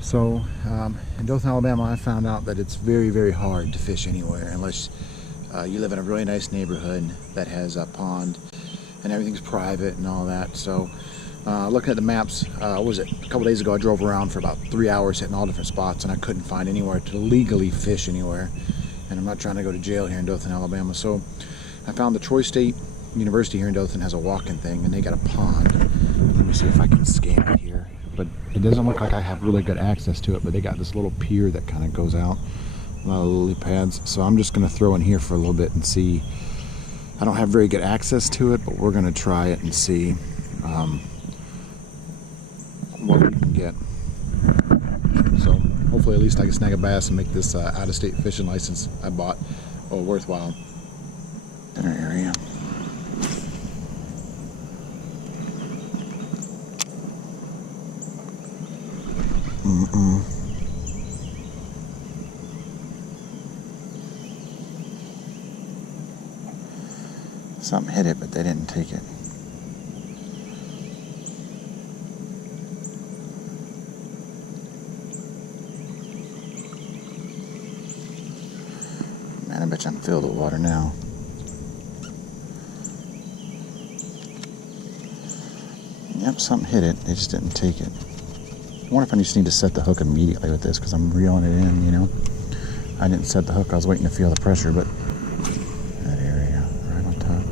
So in Dothan, Alabama, I found out that it's very, very hard to fish anywhere unless you live in a really nice neighborhood that has a pond and everything's private and all that. So looking at the maps, what was it? A couple days ago I drove around for about 3 hours hitting all different spots, and I couldn't find anywhere to legally fish anywhere. And I'm not trying to go to jail here in Dothan, Alabama. So I found the Troy State University here in Dothan has a walk-in thing, and they got a pond. Let me see if I can scan it here. But it doesn't look like I have really good access to it, but they got this little pier that kind of goes out. A lot of lily pads. So I'm just going to throw in here for a little bit and see. I don't have very good access to it, but we're going to try it and see what we can get. So hopefully at least I can snag a bass and make this out-of-state fishing license I bought worthwhile. Dinner area. Something hit it, but they didn't take it. Man, I bet you I'm filled with water now. Yep, something hit it. They just didn't take it. I wonder if I just need to set the hook immediately with this because I'm reeling it in, you know. I didn't set the hook. I was waiting to feel the pressure, but that area right on top.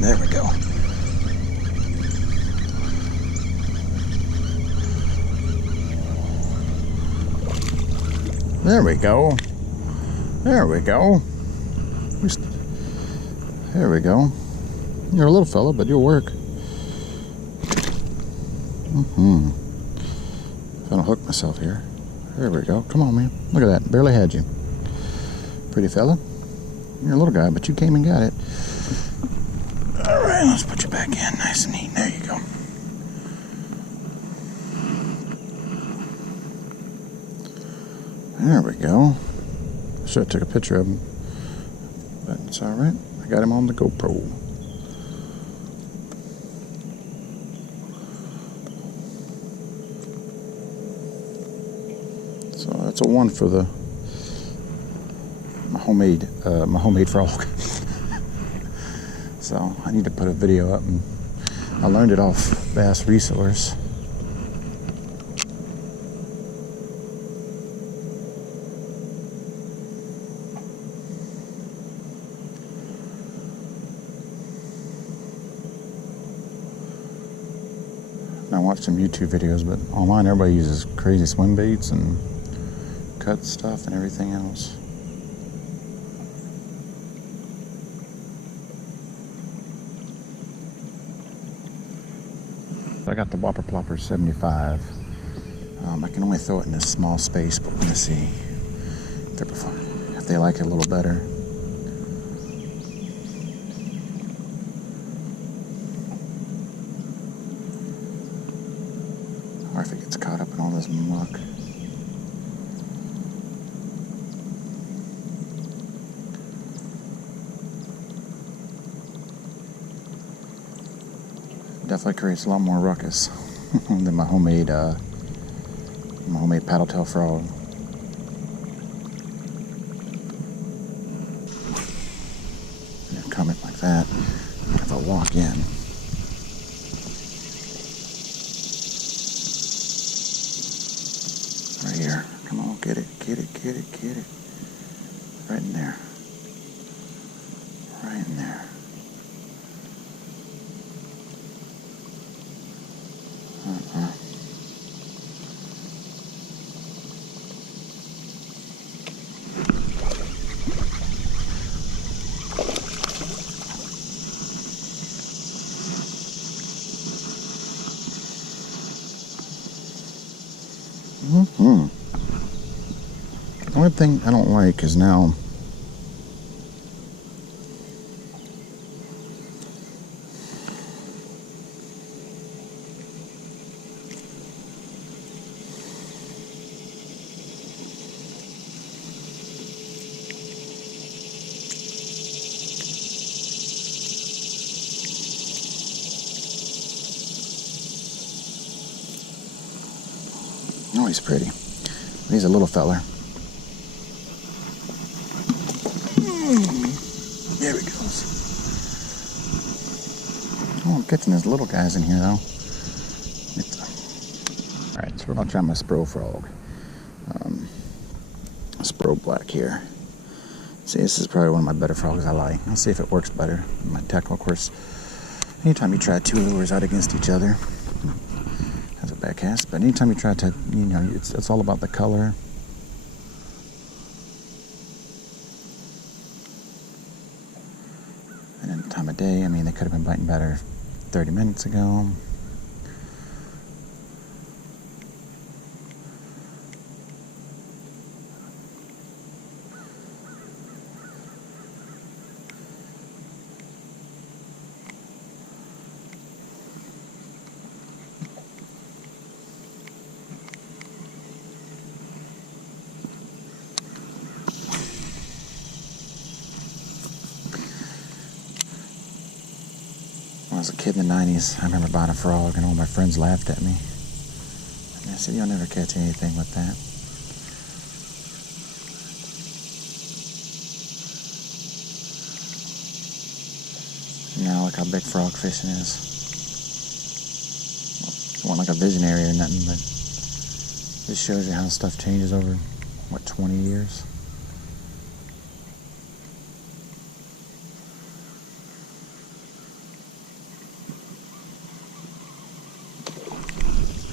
There we go. There we go. There we go. There we go. You're a little fella, but you'll work. If I don't hook myself here. There we go. Come on, man. Look at that. Barely had you. Pretty fella. You're a little guy, but you came and got it. All right, let's put you back in nice and neat. There you go. There we go. Should have took a picture of him, but it's all right. I got him on the GoPro. So that's a one for my homemade frog. So I need to put a video up, and I learned it off Bass Resource. I watched some YouTube videos, but online everybody uses crazy swim baits and cut stuff and everything else. I got the Whopper Plopper 75. I can only throw it in this small space, but we're gonna see if they like it a little better. Or if it gets caught up in all this muck. Definitely creates a lot more ruckus than my homemade paddle tail frog. And come in like that. If I walk in. Right here. Come on, get it, get it, get it, get it. Right in there. Right in there. The only thing I don't like is now Oh, he's pretty. He's a little feller. There he goes. Oh, I'm catching those little guys in here, though. Alright, so we're going to try my spro frog. Spro black here. See, this is probably one of my better frogs I like. I'll see if it works better. My tackle, of course, anytime you try two lures out against each other, that's a bad cast, but anytime you try to, it's all about the color. And then the time of day, I mean, they could have been biting better 30 minutes ago. When I was a kid in the 90s, I remember buying a frog and all my friends laughed at me. And I said, you'll never catch anything with that. And now look how big frog fishing is. Well, it wasn't like a visionary or nothing, but this shows you how stuff changes over, what, 20 years?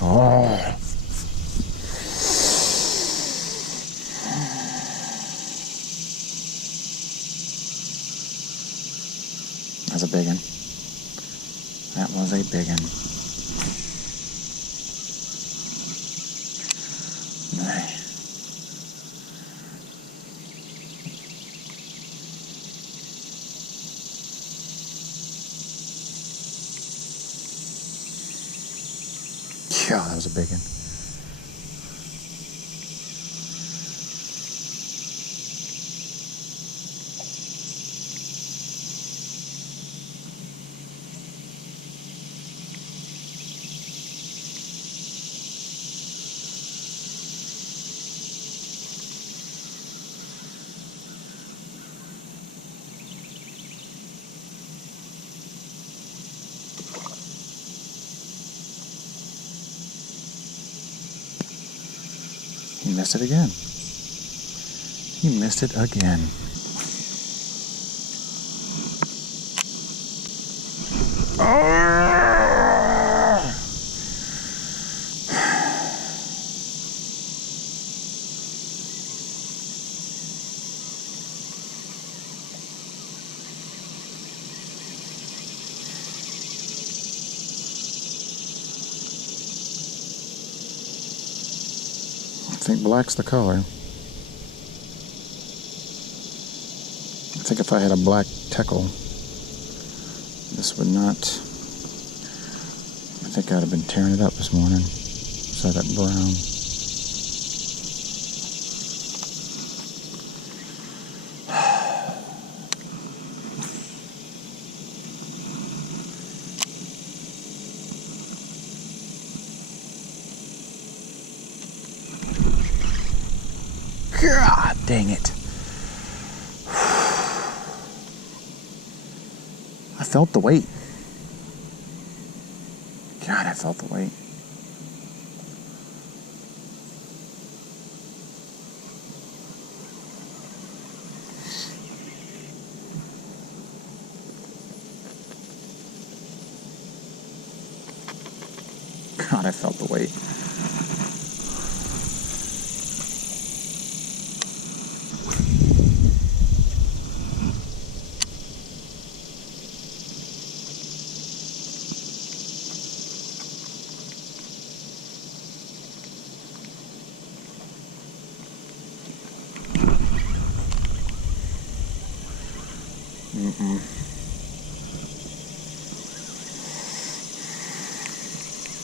Oh. That's a big one. That was a big one. Yeah, that was a big one. He missed it again. He missed it again. Oh! I think black's the color. I think if I had a black teckle, this would not. I think I'd have been tearing it up this morning. So that brown. God dang it. I felt the weight. God, I felt the weight. God, I felt the weight.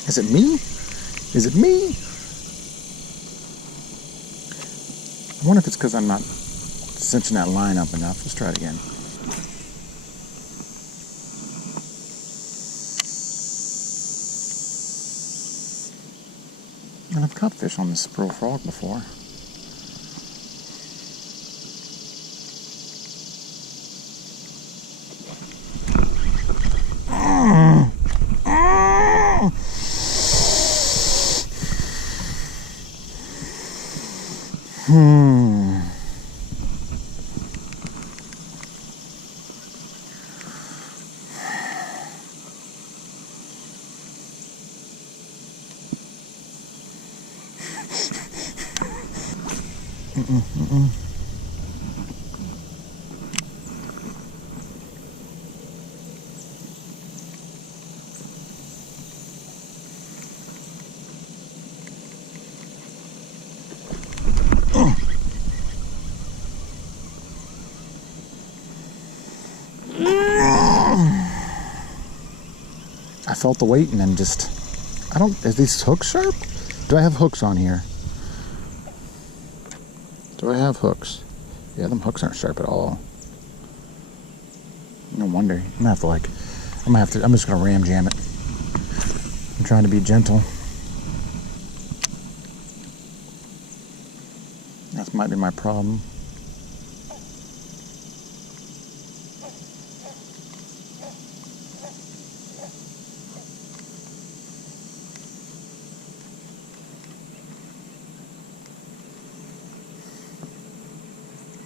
Is it me? Is it me? I wonder if it's because I'm not cinching that line up enough. Let's try it again. And I've caught fish on this spro frog before. I felt the weight and then just, is these hooks sharp? Do I have hooks on here? Do I have hooks? Yeah, them hooks aren't sharp at all. No wonder. I'm just gonna ram jam it. I'm trying to be gentle. That might be my problem.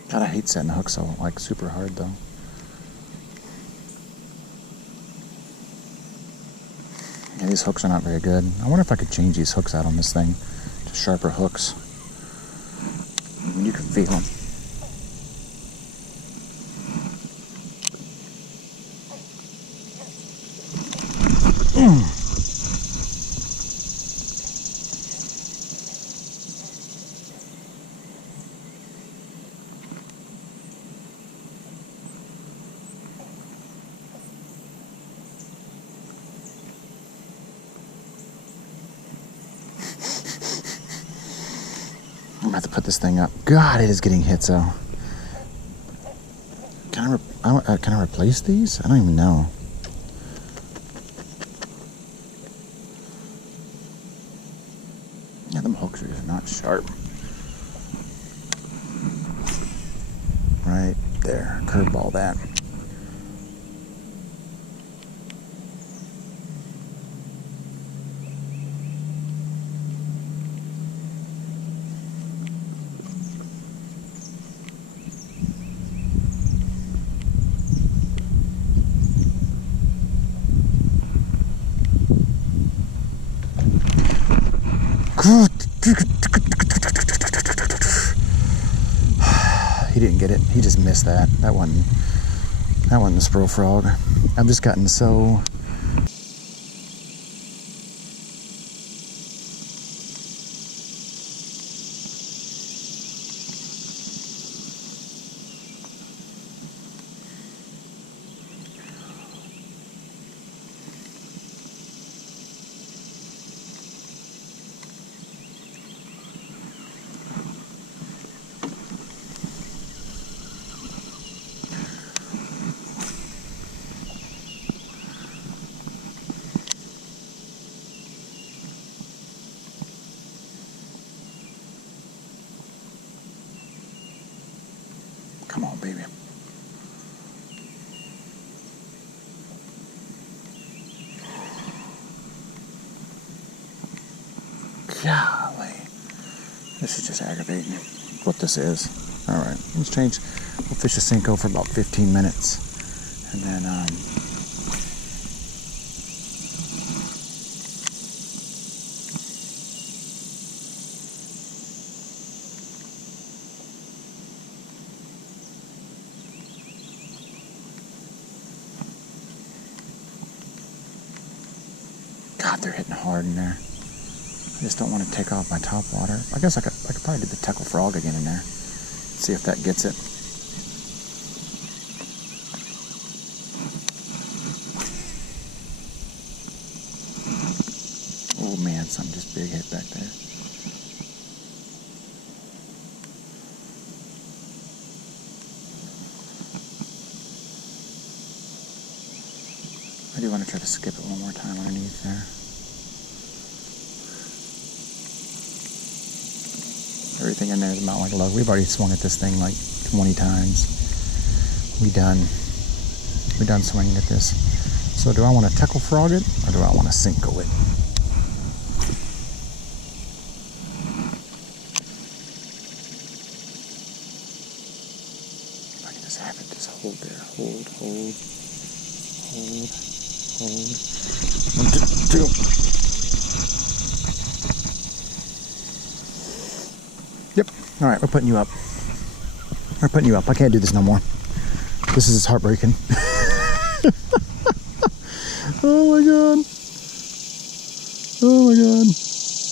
God, I hate setting the hooks so like super hard though. Yeah, these hooks are not very good. I wonder if I could change these hooks out on this thing to sharper hooks. I mean, you can feel them. I'm gonna have to put this thing up. God, it is getting hit so. Can I replace these? I don't even know. Yeah, them hooks are just not sharp. Right there, curveball that. He didn't get it. He just missed that. That wasn't the spro frog. I've just gotten so. Come on, baby. Golly. This is just aggravating. What this is. Alright, let's change. We'll fish a Cinco for about 15 minutes. And then, God, they're hitting hard in there. I just don't want to take off my top water. I guess I could probably do the tackle frog again in there. See if that gets it. Oh man, something just big hit back there. I do want to try to skip it one more time underneath there. anything in there is a mountain like lug. We've already swung at this thing like 20 times. We're done swinging at this. So do I want to tackle frog it or do I want to single it? If I can just have it just hold there. Hold. 1, 2. Yep. All right, we're putting you up. I can't do this no more. This is heartbreaking. Oh my god.